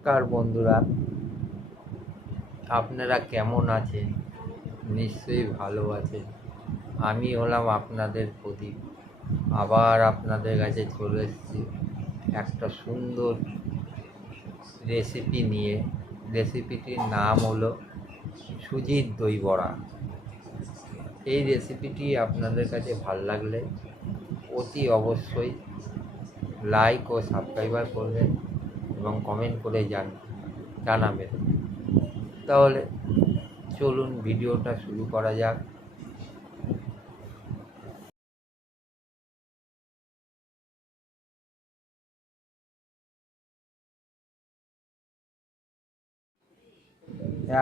নমস্কার বন্ধুরা। আপনারা কেমন আছেন? নিশ্চয়ই ভালো আছেন। আমি হলাম আপনাদের প্রদীপ। আবার আপনাদের কাছে চলে এসেছি একটা সুন্দর রেসিপি নিয়ে। রেসিপিটির নাম হলো সুজির দই বড়া। এই রেসিপিটি আপনাদের কাছে ভালো লাগলে অতি অবশ্যই লাইক ও সাবস্ক্রাইবার করবেন। এবং কমেন্ট করে জান, জানাবেন। তাহলে চলুন ভিডিওটা শুরু করা যাক।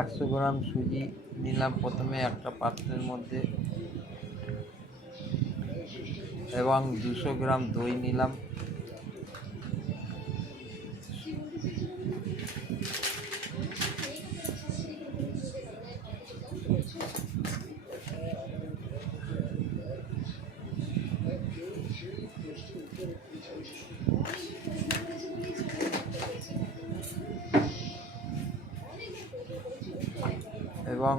একশো গ্রাম সুজি নিলাম প্রথমে একটা পাত্রের মধ্যে। এবং দুশো গ্রাম দই নিলাম। এবং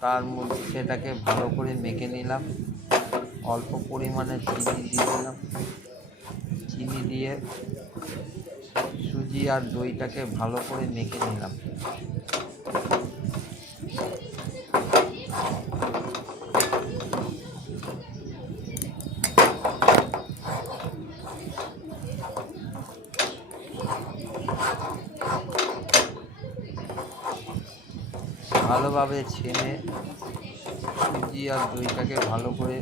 তার মধ্যে সেটাকে ভালো করে মেখে নিলাম। অল্প পরিমাণে চিনি দিয়ে দিলাম। চিনি দিয়ে সুজি আর দইটাকে ভালো করে মেখে নিলাম। ভালোভাবে ছেনে সুজি আর দইটাকে ভালো করে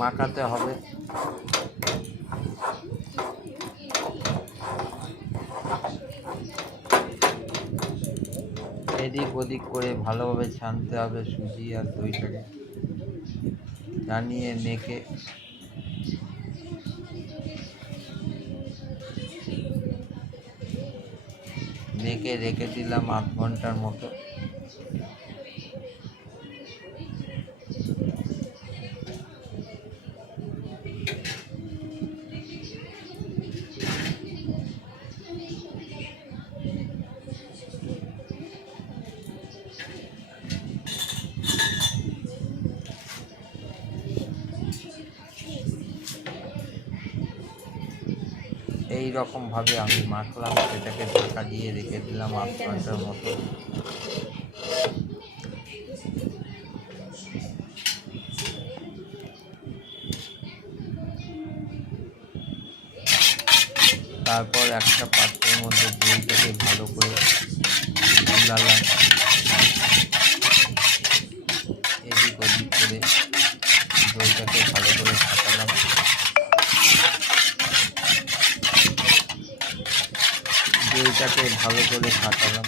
মাখাতে হবে। এদিক ওদিক করে ভালোভাবে ছানতে হবে সুজি আর দইটাকে। জানিয়ে মেখে মেখে রেখে দিলাম আধ ঘণ্টার মতো। রকমভাবে আমি মাখলাম, সেটাকে ঢাকা দিয়ে রেখে দিলাম আধ ঘণ্টার মতো। তারপর একটা পাত্রের মধ্যে দইটাকে ভালো করে গুলালাম এদিক ওদিক করে দইটাকে ভালো করে ফাটালাম দইটাকে ভালো করে ফাটালাম।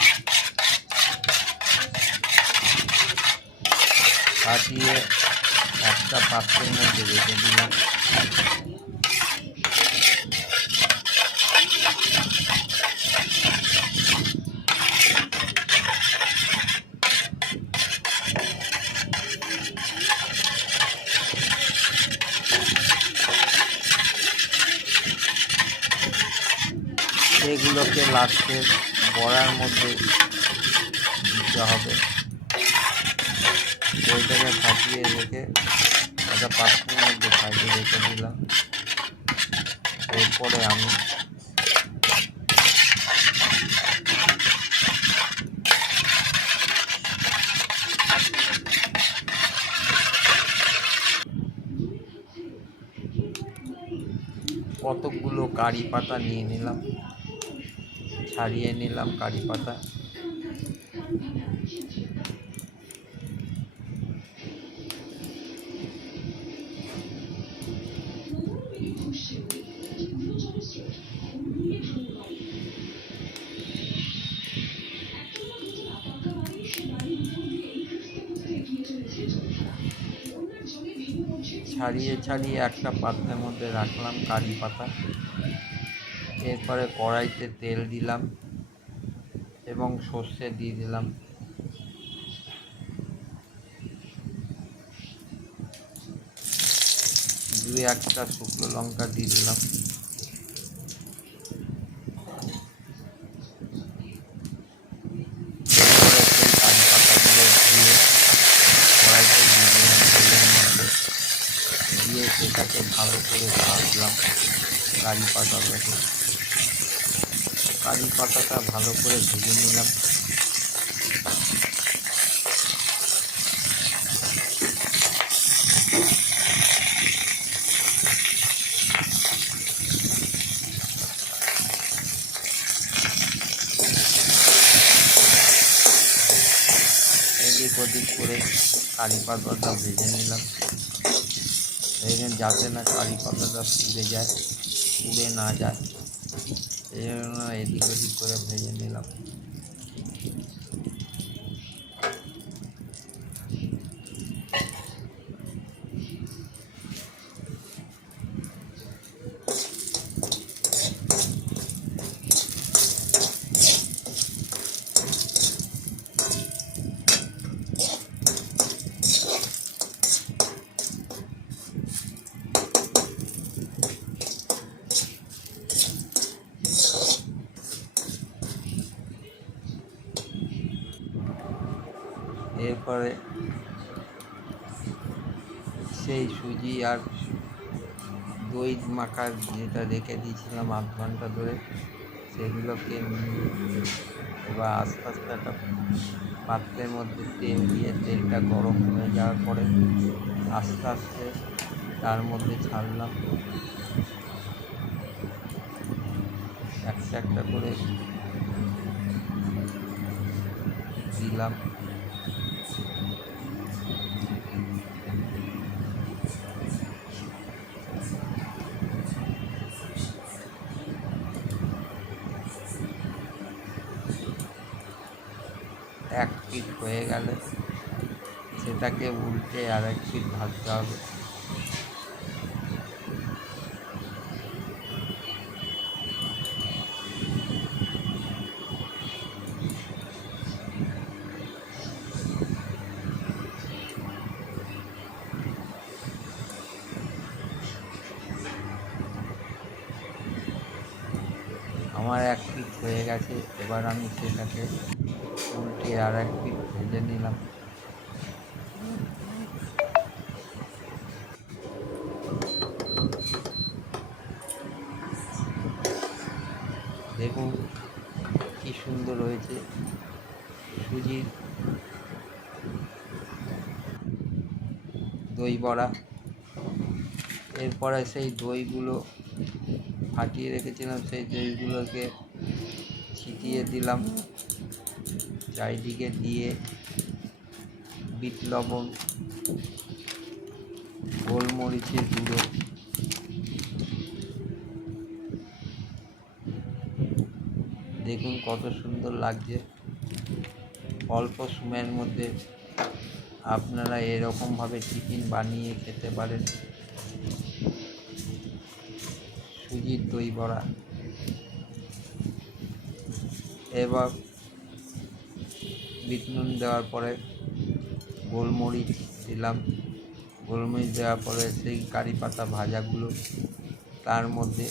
ফাটিয়ে একটা পাত্রের মধ্যে রেখে দিলাম। এগুলোকে লাস্টে বড়ার মধ্যে দিতে হবে। দইটাকে ফাটিয়ে রেখে একটা পাত্রের মধ্যে সাইডে রেখে দিলাম। এরপরে আমি কতকগুলো কারি পাতা নিয়ে নিলাম। ছাড়িয়ে নিলাম কারি পাতা। ছাড়িয়ে ছাড়িয়ে একটা পাত্রের মধ্যে রাখলাম কারি পাতা। এরপরে কড়াইতে তেল দিলাম এবং সর্ষে দিয়ে দিলাম। দু একটা শুকনো লঙ্কা দিয়ে দিলাম। দিয়ে সেটাকে ভালো করে ভাবলাম কারি পাতা কারি পাতাটা ভালো করে ভেজে নিলাম। এদিক ওদিক করে কারি পাতাটা ভেজে নিলাম। এখানে যাতে না কারি পাতাটা পুড়ে যায়, পুড়ে না যায়। এই জন্য এদিক ওদিক করে ভেজে নিলাম। এরপরে সেই সুজি আর দই মাখার যেটা রেখে দিয়েছিলাম আধ ঘণ্টা ধরে, সেগুলোকে এবার আস্তে আস্তে একটা পাত্রের মধ্যে তেল দিয়ে তেলটা গরম হয়ে যাওয়ার পরে আস্তে আস্তে তার মধ্যে ছাড়লাম। একটা করে দিলাম। এক পিঠ হয়ে গেলে সেটাকে উল্টে আর এক পিঠ ভাজতে হবে। আমার এক পিঠ হয়ে গেছে, এবার আমি সেটাকে উল্টে আর এক পিঠ ভেজে নিলাম। দেখুন কি সুন্দর হয়েছে সুজির দই বড়া। এরপরে সেই দইগুলো ফাটিয়ে রেখেছিলাম সেই দইগুলোকে ছিটিয়ে দিলাম। চারিদিকে দিয়ে বিট লবণ, গোলমরিচের গুঁড়ো, দেখুন কত সুন্দর লাগছে। অল্প সময়ের মধ্যে আপনারা এরকমভাবে টিফিন বানিয়ে খেতে পারেন। সুজির দই বড়া। এবার বিট নুন দেওয়ার পরে গোলমরিচ দিলাম। গোলমরিচ দেওয়ার পরে সেই কারি পাতা ভাজাগুলো, তার মধ্যে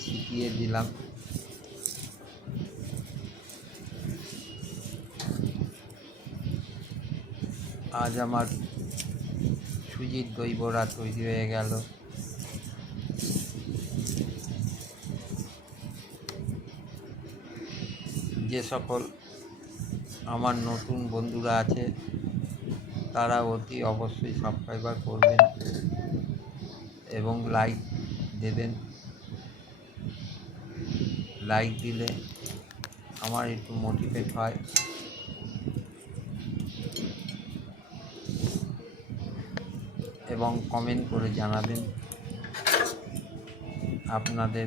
ছিটিয়ে দিলাম। আজ আমার সুজির দই বড়া তৈরি হয়ে গেল। যে সকল আমার নতুন বন্ধুরা আছে, তারা অতি অবশ্যই সাবস্ক্রাইবার করবেন এবং লাইক দেবেন। লাইক দিলে আমার একটু মোটিভেট হয়। এবং কমেন্ট করে জানাবেন। আপনাদের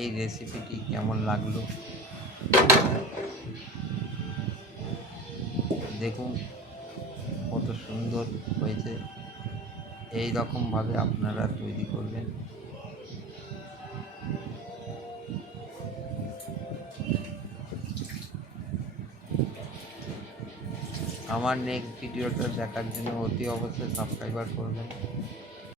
এই রেসিপিটি কেমন লাগল? দেখুন, কত সুন্দর হয়েছে। এই রকমভাবে আপনারা তৈরি করবেন। আমার নেক্সট ভিডিওটা দেখার জন্য অতি অবশ্যই সাবস্ক্রাইবার করবেন।